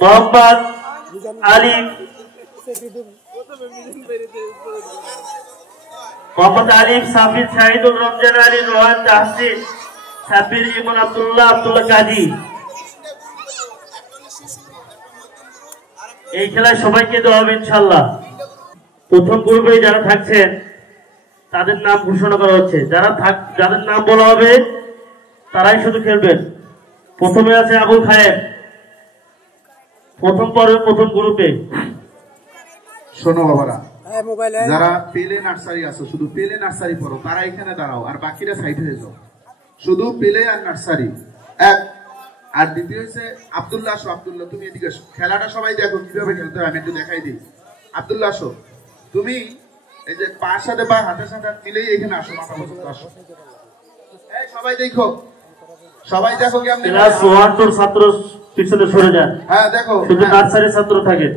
মোহাম্মদ আলিফ, মোহাম্মদ আলিফ, সাফির, শাহিদুল, রমজান আলী, রোহান, তাহসিন, সাব্বির, ইমন, আব্দুল্লাহ, আব্দুল্লাহ কাজী। এই খেলায় সবাইকে দেওয়া হবে ইনশাল্লাহ। প্রথম গ্রুপে যারা থাকছেন তাদের নাম ঘোষণা করা হচ্ছে। যাদের নাম বলা হবে তারাই শুধু খেলবেন। প্রথমে আছে আবুল খায়ের, প্রথম পর্বে প্রথম গ্রুপে। শোনো বাবারা, যারা পেলে নার্সারি আছো, শুধু পেলে নার্সারি পড়ো, তারা এখানে দাঁড়াও, আর বাকিরা সাইডে হয়ে যাও। শুধু পেলে আর নার্সারি এক। আর দ্বিতীয় হচ্ছে আব্দুল্লাহ আসো। আব্দুল্লাহ তুমি এদিকে আসো, খেলাটা সবাই দেখো কিভাবে খেলতে হয়, আমি একটু দেখাই দিই। আব্দুল্লাহ আসো, তুমি এই যে পায়ের সাথে বা হাতের সাথে মিলেই এখানে আসো, মাথা পর্যন্ত আসো। এই সবাই দেখো, সবাই দেখো কেমন ক্লাস 1 টুর ছাত্র পিছনে সরে যান। হ্যাঁ দেখো, শুধু নার্সারির ছাত্র থাকে।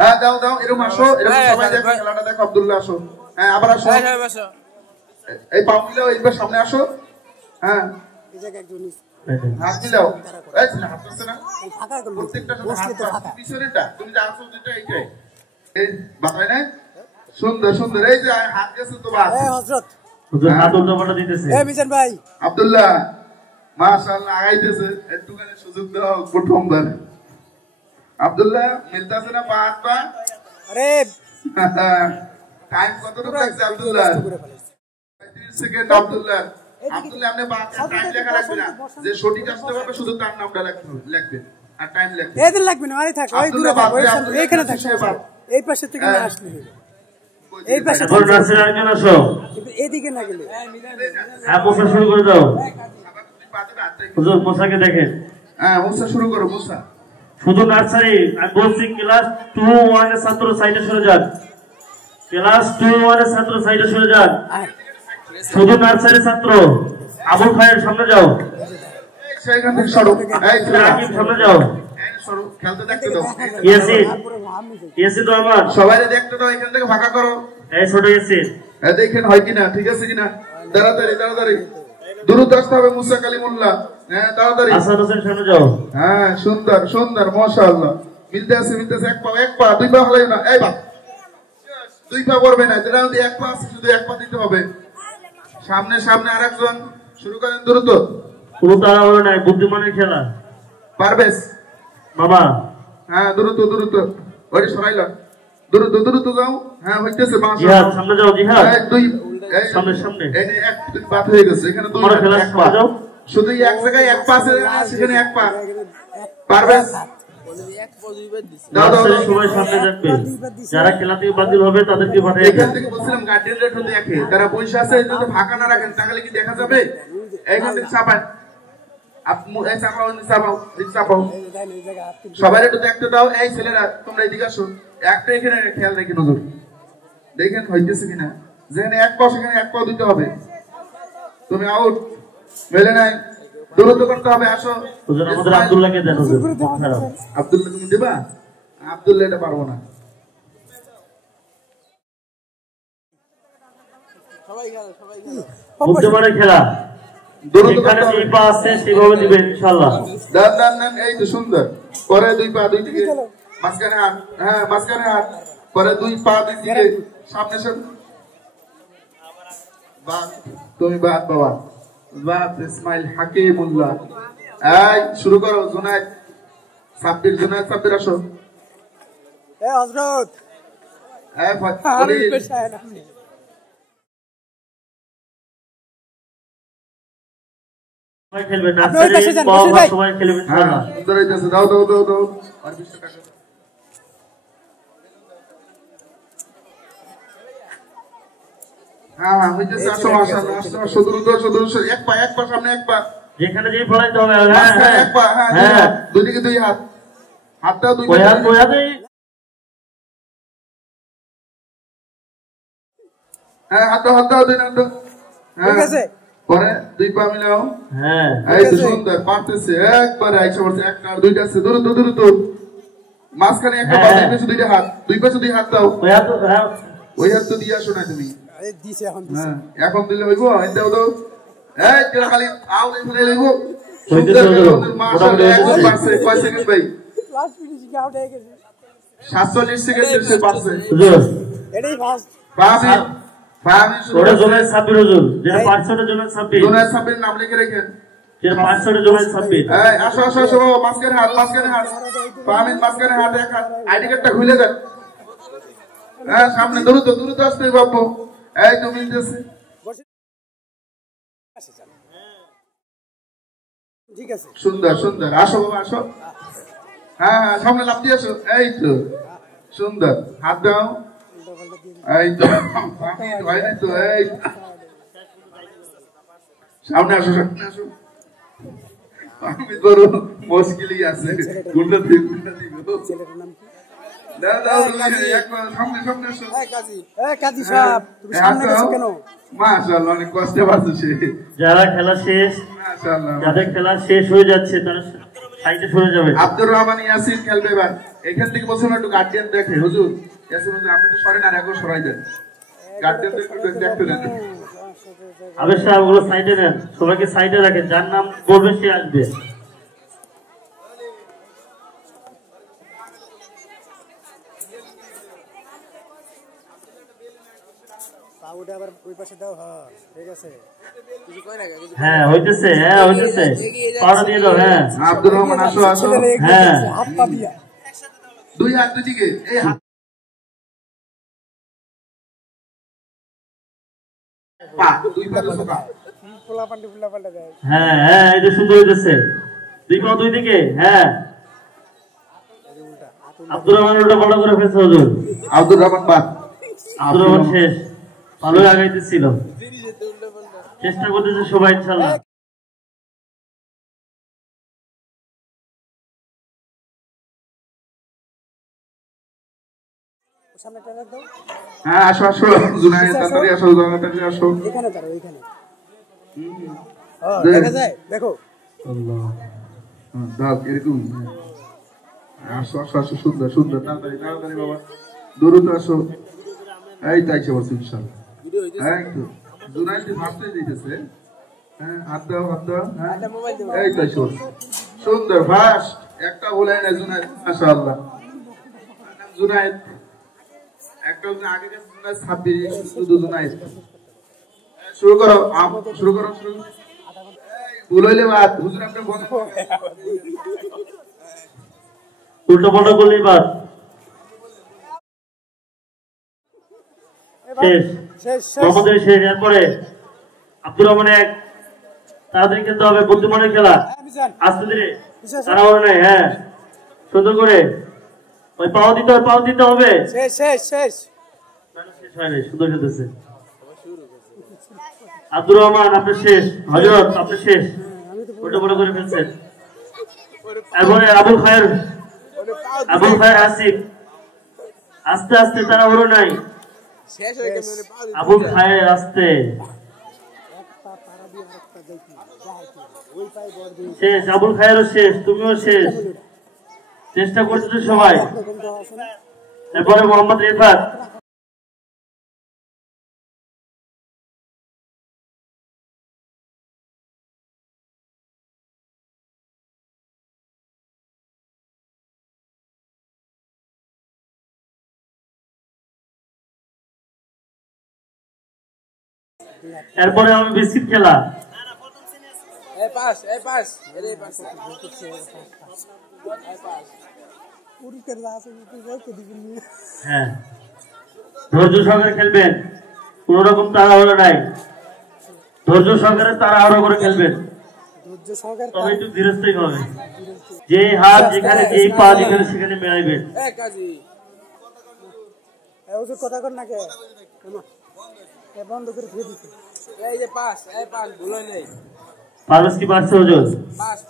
হ্যাঁ দাও দাও, এরকম আসো, এরকম সবাই দেখো খেলাটা দেখো। আব্দুল্লাহ আসো, হ্যাঁ আবার আসো, এই পা মিলাও, এইবার সামনে আসো। হ্যাঁ হাত মিলাও, এই হাত আছে না প্রত্যেকটা সাথে হাত পিছনেটা, তুমি যা আসো যেটা এইটাই, এই বাতায় না। সুন্দর সুন্দর, এই যে হাত গেছে তো বাস। এই হযরত হুজুর হাত উল্টাপাল্টা দিতেছে। এই মিজান ভাই, আব্দুল্লাহ মাশাআল্লাহ আগাইতেছে, একটুখানি সুযোগ দাও প্রথমবার। আব্দুল্লাহ মিলতাছে না পাঁচ পা? আরে টাইম কতটুকু লাগছে আব্দুল্লাহ? 35 সেকেন্ড। আব্দুল্লাহ আব্দুল্লাহ আপনি বাচ্চা টাইম লেখা রাখবেন না, যে সঠিক আসতে পারবে শুধু তার নামটা লিখবেন আর টাইম লিখবেন। এদিন লাগবে না, আরে থাক, ওই দূরে থাক, ওই এখানে থাক, এই পাশে থেকে না আসলে এই পাশে বল। নার্সারি আরেকজন আসো, কিন্তু এদিকে না গেলে হ্যাঁ মোসা শুরু করে দাও। হুজুর মোসাকে দেখেন। হ্যাঁ মোসা শুরু করো। মোসা শুধু নার্সারি, আমি বলছি ক্লাস 2-1 এর ছাত্র সাইডে সরে যান। ক্লাস 2-1 এর ছাত্র সাইডে সরে যান। শুধু নার্সারি ছাত্র। আবুল খায়ের সামনে যাও, সেইখান থেকে সরো। এই রাকিব সামনে যাও, এই সরো, খেলতে দেখতে দাও। ইয়াসিন, ইয়াসিন রহমান সবাইরে দেখতে দাও, এখান থেকে ফাঁকা করো। এই ছোট ইয়াসিন, এই দেখেন হয় কিনা, ঠিক আছে কিনা। তাড়াতাড়ি তাড়াতাড়ি দ্রুত আসতে হবে। মুসা কালিমুল্লাহ, হ্যাঁ তাড়াতাড়ি। আসাদ হোসেন সামনে যাও। হ্যাঁ সুন্দর সুন্দর মাশাআল্লাহ, মিলতে আছে মিলতে আছে। এক পা দুই পা হলাই না, এই বা দুই পা করবে না, যেটা যদি এক পা আছে শুধু এক পা দিতে হবে। সামনে সামনে আরেকজন, শুরু করেন দ্রুত। কোনো তাড়াহুড়ো নাই, বুদ্ধিমানের খেলা। পারবেশ বাবা, হ্যাঁ দ্রুত দ্রুত, ওই সরাইলা, দ্রুত দ্রুত যাও। হ্যাঁ হইতেছে, জিহাদ সামনে যাও। জিহাদ দুই সামনে সামনে, এই এক দুই পা হয়ে গেছে, এখানে দুই এক পা যাও। শুধু এক জায়গায় এক পা আছে, সেখানে এক পা। পারবেশ দাও দাও, সবাই সামনে রাখবে। যারা খেলা থেকে বাতিল হবে তাদেরকে পাঠিয়ে এখান থেকে বলছিলাম গার্ডিয়ান রেট দেখে, তারা পয়সা আছে যদি ফাঁকা না রাখেন তাহলে কি দেখা যাবে? এইখান থেকে চাপান, সবাই একটু দেখতে দাও। এই ছেলেরা তোমরা এদিকে আসো, একটা এখানে খেয়াল রেখে নজর দেখেন হইতেছে কিনা। যেখানে এক পা সেখানে এক পা দিতে হবে। তুমি আউট, মেলে নাই, দ্রুত করতে হবে। আসো আমাদের আব্দুল্লাহকে দেন। আব্দুল্লাহ তুমি দেবা? আব্দুল্লাহ এটা পারবো না। বুদ্ধিমানের খেলা, যেখানে দুই পা আছে সেভাবে দিবেন ইনশাআল্লাহ। দান দান দান, এই তো সুন্দর। পরে দুই পা দুই দিকে, মাঝখানে হাত, হ্যাঁ মাঝখানে হাত, পরে দুই পা দুই দিকে, সামনে সামনে। বাদ তুমি বাদ বাবা, বাদ ইসমাইল হাকিমুল্লাহ। এই শুরু করো। জুনায়েদ সাব্বির, জুনায়েদ সাব্বির আসো। এই হযরত, এই ফরিদ সবাই খেলবে। নার্সারি সবাই খেলবে ইনশাআল্লাহ। সুন্দর হইতাছে, দাও দাও দাও দাও, আর 20 টাকা। হ্যাঁ হ্যাঁ হইতাছে, আসো মাশাআল্লাহ, আসো দ্রুত দ্রুত। এক পা সামনে, এক পা যেখানে যেই ফলাইতে হবে। হ্যাঁ হ্যাঁ এক পা, হ্যাঁ দুই দিকে দুই হাত, হাতটাও দুই হাত, দুই হাতে। হ্যাঁ হাত দাও, হাত দাও, দুই হাত দাও। ঠিক আছে, পরে দুই পা মিলাও। হ্যাঁ এই তো সুন্দর, পারতেছে একবার। আইসা পড়ছে, একটা আর দুইটা আছে, দ্রুত দ্রুত। মাঝখানে একটা পা, দুই পাশে দুইটা হাত, দুই পাশে দুই হাত দাও। ওই হাত, হ্যাঁ ওই হাত তো দিয়ে আসো না তুমি। আরে দিছে এখন, হ্যাঁ এখন দিলে হইবো। এই দাও দাও, এই কেন খালি আউ দিলে হইবো। হইতেছে হুজুর মাশাআল্লাহ একদম পারছে কয় সেকেন্ড ভাই লাস্ট ফিনিশিং আউট হয়ে গেছে 47 সেকেন্ডে সে পারছে হুজুর এটাই ফার্স্ট ফাহামি ওটা জোনায়েদ সাব্বির হুজুর যেটা 500 জোনায়েদ সাব্বির নাম লিখে রাখেন যেটা 500 জোনায়েদ সাব্বির এই আসো আসো আসো মাঝখানে হাত ফাহামি মাঝখানে হাত এক হাত আইডি কার্ডটা খুলে দেন হ্যাঁ সামনে দ্রুত আসতে বাবু এই তো মিলতেছে ঠিক আছে সুন্দর আসো বাবা আসো হ্যাঁ সামনে লাফ দিয়ে আসো এই তো সুন্দর হাত দাও এই তো হয় না তো এই সামনে আসো আমি বড় মুশকিলই আছে গুন্ডা দিব ছেলেটার নাম কি দাও একবার সামনে আসো কাজী সাহেব তুমি সামনে গেছো কেন মাশাআল্লাহ অনেক কষ্টে পাচ্ছি যারা খেলা শেষ মাশাআল্লাহ যাদের খেলা শেষ হয়ে যাচ্ছে তারা সাইডে সরে যাবে আব্দুর রহমান ইয়াসিন খেলবে এবার এখান থেকে বলছেন একটু গার্ডিয়ান দেখে হুজুর ইয়াসিন হুজুর আপনি তো সরেন আর একবার সরাই দেন গার্ডিয়ানদের একটু দেখতে দেন আবেশ সাহেব ওগুলো সাইডে নেন সবাইকে সাইডে রাখেন যার নাম বলবে সে আসবে পাউডার আবার ওই পাশে দাও হ্যাঁ ঠিক আছে হ্যাঁ হইতেছে পাউডার দিয়ে দাও হ্যাঁ আব্দুর রহমান আসো হ্যাঁ হাত পা দিয়া দুই হাত দুদিকে এই হাত পা দুই পা দুই পা পোলা পাল্টা দেয় হ্যাঁ এই যে সুন্দর হইতেছে দুই পা দুই দিকে হ্যাঁ আব্দুর রহমান ওটা বড় করে ফেলছে হুজুর আব্দুর রহমান বাদ আব্দুর রহমান শেষ ভালোই আগাইতেছিল চেষ্টা করতেছে সবাই ইনশাআল্লাহ সামনে টানা দাও হ্যাঁ আসো জুনায়েদ তাড়াতাড়ি আসো তাড়াতাড়ি আসো এখানে দাঁড়াও এখানে দেখা যায় দেখো আল্লাহ দাও এরকম আসো সুন্দর তাড়াতাড়ি বাবা দ্রুত আসো এই তাই সে বলছি ইনশাআল্লাহ এই তো জুনায়েদ ফার্স্টে দিতেছে হ্যাঁ হাত দাও হ্যাঁ এই তাই সে সুন্দর ফার্স্ট একটা বলে না জুনায়েদ মাশাআল্লাহ জুনায়েদ একটা আগে গেছে জুনায়েদ সাব্বির শুধু জুনায়েদ শুরু করো ভুল হইলে বাদ হুজুর আপনি বলেন উল্টো পাল্টা করলেই বাদ শেষ মোহাম্মদের শেষ এরপরে আব্দুর রহমান এক তাড়াতাড়ি খেলতে হবে বুদ্ধিমানের খেলা আস্তে ধীরে তারা ওরা নেই হ্যাঁ সুন্দর করে ওই পাও দিতে হবে শেষ হয় নাই সুন্দর খেলতেছে আব্দুর রহমান আপনার শেষ হযরত আপনার শেষ ওটা বড় করে ফেলছেন এরপরে আবুল খায়ের আসিফ আস্তে তারা ওরা নাই আবুল খায়ের আসতে শেষ আবুল খায়েরও শেষ তুমিও শেষ চেষ্টা করছো সবাই এরপরে মোহাম্মদ রিফাত এরপরে আমি বিস্কিট খেলা হ্যাঁ ধৈর্য সহকারে খেলবেন কোন রকম তাড়াহুড়ো নাই ধৈর্য সহকারে তাড়াহুড়ো করে খেলবেন তবে একটু ধীরস্থির হবে যে হাত যেখানে যে পা যেখানে সেখানে মেলাইবেন কথা কর না কে বন্ধ করে দিয়ে দিচ্ছি এই যে পাস ভুল নেই পারস কি পারছে হুজুর পাস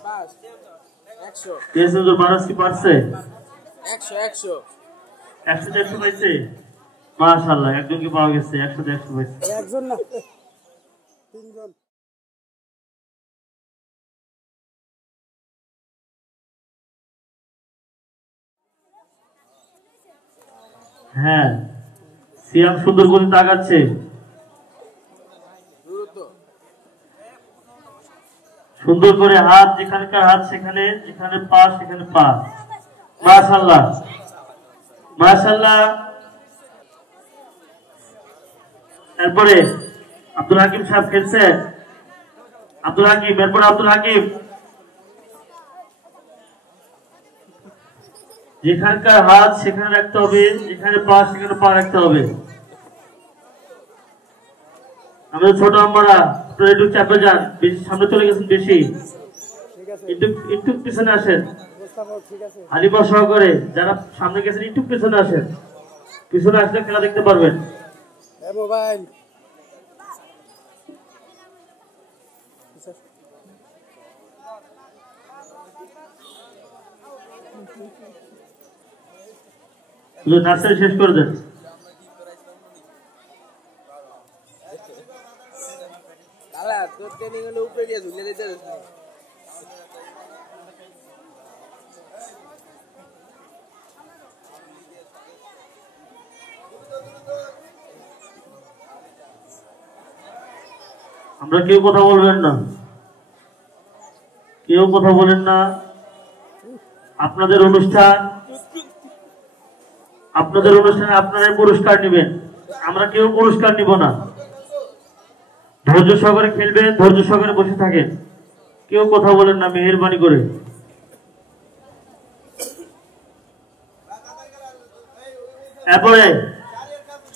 100 কেস হুজুর পারস কি পারছে 100 100 পাইছে মাশাআল্লাহ একজন কি পাওয়া গেছে 100 পাইছে একজন না তিনজন হ্যাঁ সিয়াম সুন্দর করে তাকাচ্ছে সুন্দর করে হাত, যেখানকার হাত সেখানে, যেখানে পা সেখানে পা। মাশাআল্লাহ মাশাআল্লাহ। এরপরে আব্দুল হাকিম সাহেব খেলছে, আব্দুল হাকিম, এরপরে আব্দুল হাকিম, যেখানকার হাত সেখানে রাখতে হবে, যেখানে পা সেখানে পা রাখতে হবে। আমাদের ছোট আমরা একটু চাপে যান, বেশি সামনে চলে গেছেন, বেশি একটু পিছনে আসেন। হালিমা সহকারে যারা সামনে গেছেন একটু পিছনে আসেন, পিছনে আসলে খেলা দেখতে পারবেন। মোবাইল নার্সারি শেষ করে দেন। আমরা কেউ কথা বলবেন না, কেউ কথা বলেন না। আপনাদের অনুষ্ঠানে আপনারাই পুরস্কার নেবেন, আমরা কেউ পুরস্কার নিব না। ধৈর্য সহকারে খেলবেন, ধৈর্য সহকারে বসে থাকেন, কেউ কথা বলেন না মেহেরবানি করে। এরপরে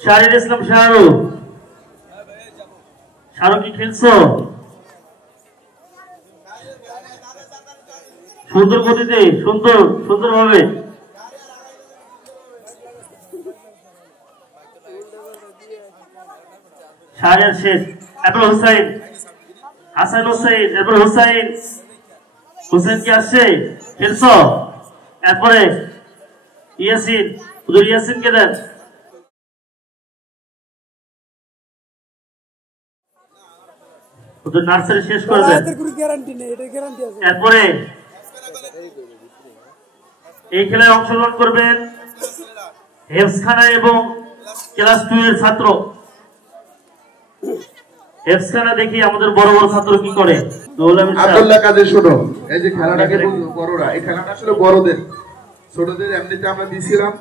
শাহরির ইসলাম শাহরুখ, শাহরুখ কি খেলছো? সুন্দর গতিতে, সুন্দরভাবে। শাহরিয়ার শেষ। এরপর হুসাইন, হাসান হুসাইন, এরপর হুসাইন, হুসাইন কি আসছে? খেলছো? এরপরে ইয়াসিন, হুজুর ইয়াসিনকে দেন। হুজুর নার্সারি শেষ করে দেন। এরপরে এই খেলায় অংশগ্রহণ করবেন হেফসখানা এবং ক্লাস 2 এর ছাত্র। হেফসখানা দেখি আমাদের বড় বড় ছাত্র কি করে। আব্দুল্লাহ কাজে শোনো, এই যে খেলাটাকে বড়রা, এই খেলাটা আসলে বড়দের, ছোটদের এমনিতে আমরা দিয়েছিলাম,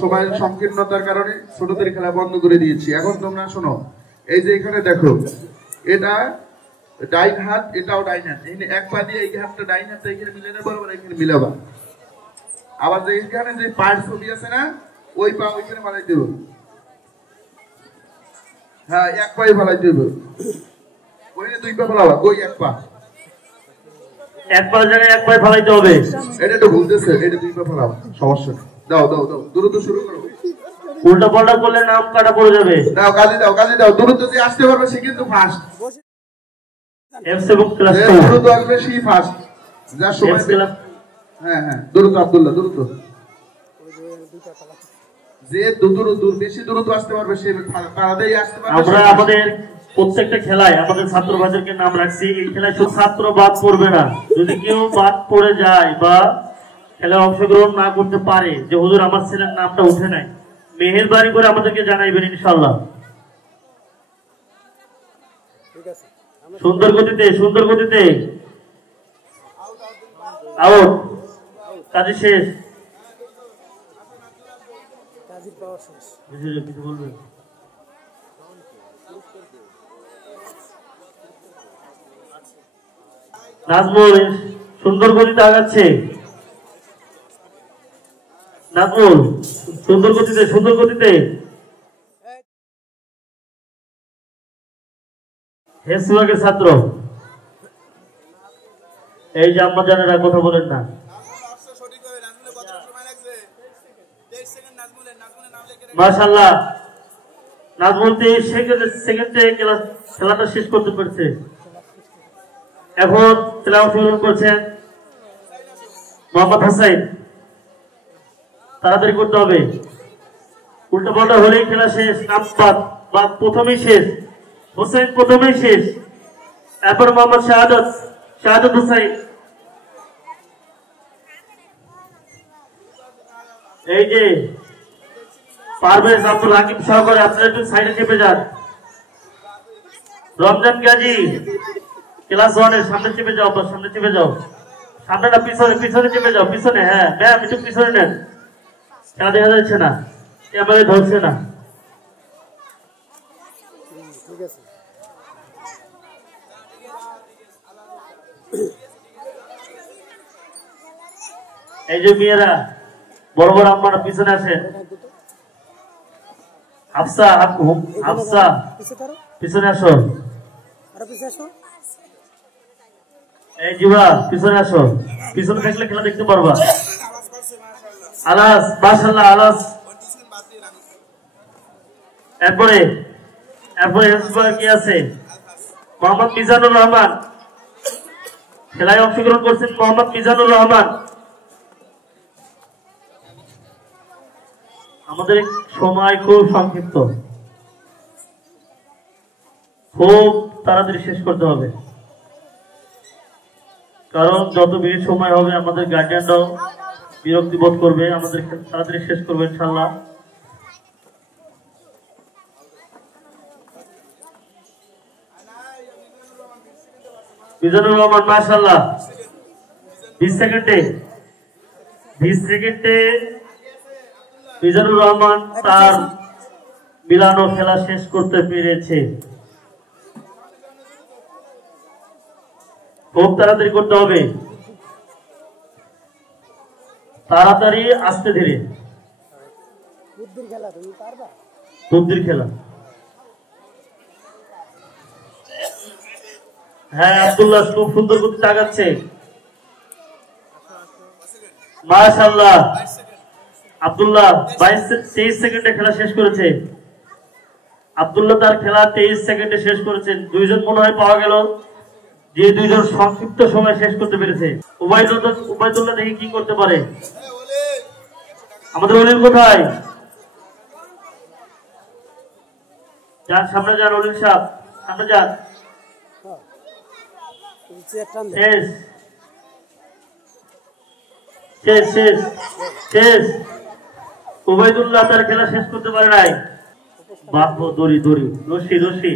সময়ের সংকীর্ণতার কারণে ছোটদের খেলা বন্ধ করে দিয়েছি। এখন তোমরা শোনো, এই যে এখানে দেখো, এটা ডাইন হাত, এটাও ডাইন হাত, এখানে এক পা দিয়ে এই হাতটা ডাইন হাতটা এখানে মিলে নেবো, আবার এখানে মিলাবা। আবার যে এখানে যে পায়ের ছবি আছে না, ওই পা ওইখানে ফালাই দেবো। হ্যাঁ, এক পায়ে ফালাই দেবো, ওইখানে দুই পা ফেলাবা, ওই এক পা, এক পা জায়গায় এক পায়ে ফালাইতে হবে। এটা একটু ভুলতেছে, এটা দুই পা ফেলাবা, সমস্যা নেই। দাও দাও দাও, দ্রুত শুরু করো। উল্টা পাল্টা করলে নাম কাটা পড়ে যাবে। দাও, কাজে দাও, কাজে দাও, দ্রুত যে আসতে পারবে সে কিন্তু ফার্স্ট। এফসি বুক ক্লাস 2 দ্রুত আসবে সেই ফার্স্ট, যার সময়। হ্যাঁ হ্যাঁ, দ্রুত আব্দুল্লাহ, দ্রুত যে দূর বেশি দ্রুত আসতে পারবে সে তাড়াতাড়ি আসতে পারবে। আমরা আমাদের প্রত্যেকটা খেলায় আমাদের ছাত্র ভাইদেরকে নাম রাখছি। এই খেলায় শুধু ছাত্র বাদ পড়বে না, যদি কেউ বাদ পড়ে যায় বা খেলায় অংশগ্রহণ না করতে পারে, যে হুজুর আমার ছেলের নামটা উঠে নাই, মেহেরবানি করে আমাদেরকে জানাইবেন ইনশাআল্লাহ। সুন্দর গতিতে, সুন্দর গতিতে আউট, কাজে শেষ। কিছু বলবেন? নাজমুল সুন্দর গতিতে আগাচ্ছে, নাজমুল সুন্দর গতিতে, সুন্দর গতিতে। হেসুয়াকের ছাত্র, এই যে আমরা জানেরা কথা বলেন না। মাশাআল্লাহ, নাজমুল 23 সেকেন্ডে খেলাটা শেষ করতে পেরেছে। এখন খেলা অংশগ্রহণ করছেন মোহাম্মদ হাসাইন, তাড়াতাড়ি করতে হবে, উল্টা পাল্টা হলেই খেলা শেষ। নাম বাদ প্রথমেই শেষ, হোসেন প্রথমেই শেষ। এরপর মোহাম্মদ শাহাদত হুসাইন। এই যে পারভেজ আব্দুল হাকিম সহকারে, আপনারা একটু সাইডে চেপে যান। রমজান গাজী, ক্লাস 1 এর সামনে চেপে যাও, সামনে চেপে যাও, সামনে না পিছনে, পিছনে চেপে যাও, পিছনে। হ্যাঁ ম্যাম একটু পিছনে নেন, খেলা দেখা যাচ্ছে না, ক্যামেরায় ধরছে না। ঠিক আছে। এই যে মেয়েরা বড় বড় আম্মারা পিছনে আসেন। হাফসা, হাফসা পিছনে আসো। এই জিবা পিছনে আসো, পিছনে থাকলে খেলা দেখতে পারবা। আলাস, মাশাআল্লাহ আলাস। এরপরে কি আছে? মোহাম্মদ মিজানুর রহমান, খেলায় অংশগ্রহণ করছেন মোহাম্মদ মিজানুর রহমান। আমাদের সময় খুব সংক্ষিপ্ত, খুব তাড়াতাড়ি শেষ করতে হবে, কারণ যত বেশি সময় হবে আমাদের গার্ডিয়ানরাও বিরক্তি বোধ করবে। আমাদের তাড়াতাড়ি শেষ করবে ইনশাআল্লাহ। মিজানুর রহমান মাশাআল্লাহ 20 সেকেন্ডে মিজানুর রহমান তার মিলানো খেলা শেষ করতে পেরেছে। খুব তাড়াতাড়ি করতে হবে, তাড়াতাড়ি আস্তে ধীরে। বুদ্ধির খেলা। হ্যাঁ আব্দুল্লাহ খুব সুন্দর করতে তাকাচ্ছে, মাশাআল্লাহ। আব্দুল্লাহ 23 সেকেন্ডে খেলা শেষ করেছে। আব্দুল্লাহ তার খেলা 23 সেকেন্ডে শেষ করেছেন। দুইজন মনে হয় পাওয়া গেল যে দুইজন সংক্ষিপ্ত সময় শেষ করতে পেরেছে। উবাইদুল্লাহ দেখি কি করতে পারে। আমাদের অলিল কোথায়? যান সামনে যান, অলিল সাহেব সামনে যান। শেষ। উবাইদুল্লাহ তার খেলা শেষ করতে পারে নাই। বাপ দড়ি রশি